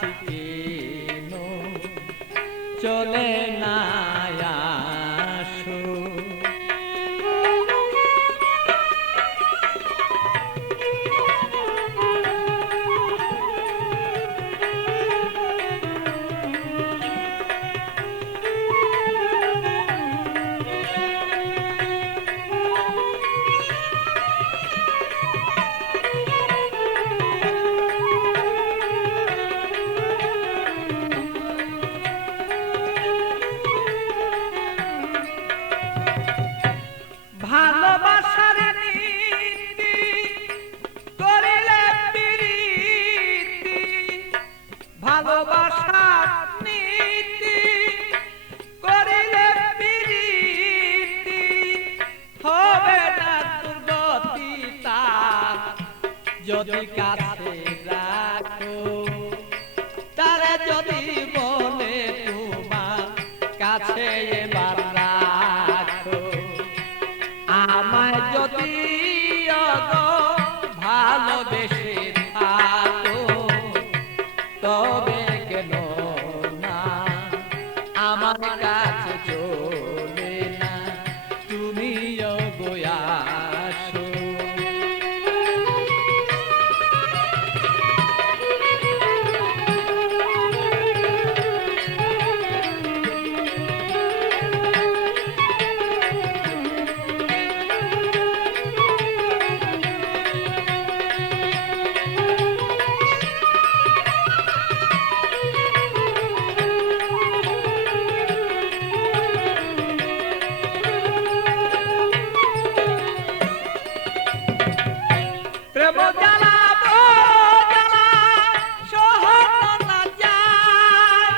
আছি কেন চলে না আসো। ভালোবাসার নীতি করিলে প্রীতি, ভালোবাসার নীতি করিলে প্রীতি, হবে না দুর্গতি তার যদি কাছে রাখো। তারা যদি বলে তোমার কাছে এবার রাখো, আমায় যদি ভালোবেসে থাকো, তবে কেন না আমার কাছে চলে না তুমি আসো। প্রেম জ্বালা জ্বালা সহন না যায়,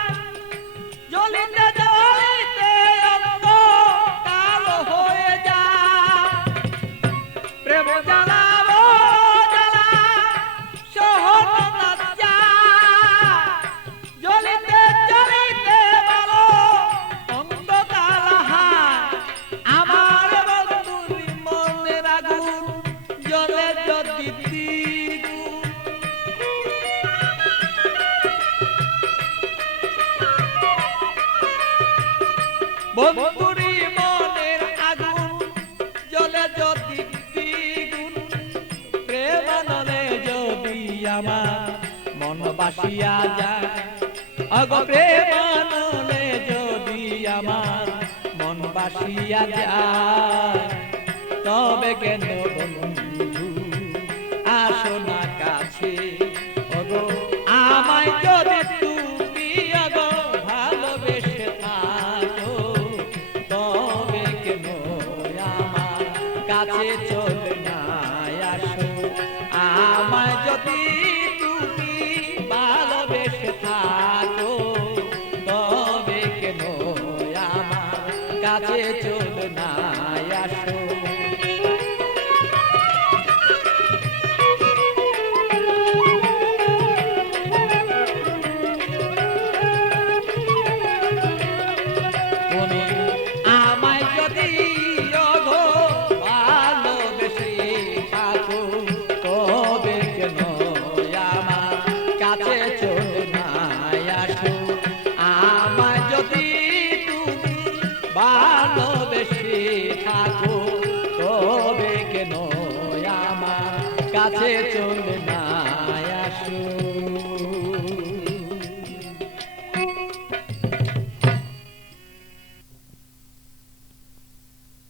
জ্বলিতে জ্বলিতে অঙ্গ কালো হয়ে যায়। প্রেম জ্বালা জ্বালা সহন না যায়, জ্বলিতে জ্বলিতে বলো অঙ্গ কালো হয়। আমার বন্ধুর মনের আগুন জ্বলে যদি বন্ধুরি মনের আগুন জ্বলে যদি দ্বিগুণ, প্রেম নলে যদি আমার মন বাসিয়া যায়। অগ প্রেম নলে যদি আমার মন বাসিয়া যায়, তবে কেন বন্ধু আসো না কাছে। ওগো আমায় যদি তুমি ওগো ভালোবেসে থাকো, তবে কেন আমার কাছে চলে না আসো। আমায় যদি তুমি ভালোবেসে থাকো, তবে কেন আমার কাছে চলে না আসো। আমায় যদি ভালোবেসে থাকো, তবে কেন আমার কাছে চলে না আসো। আমায় যদি তুমি ভালোবেসে থাকো, তবে কেন আমার কাছে চলে না আসো।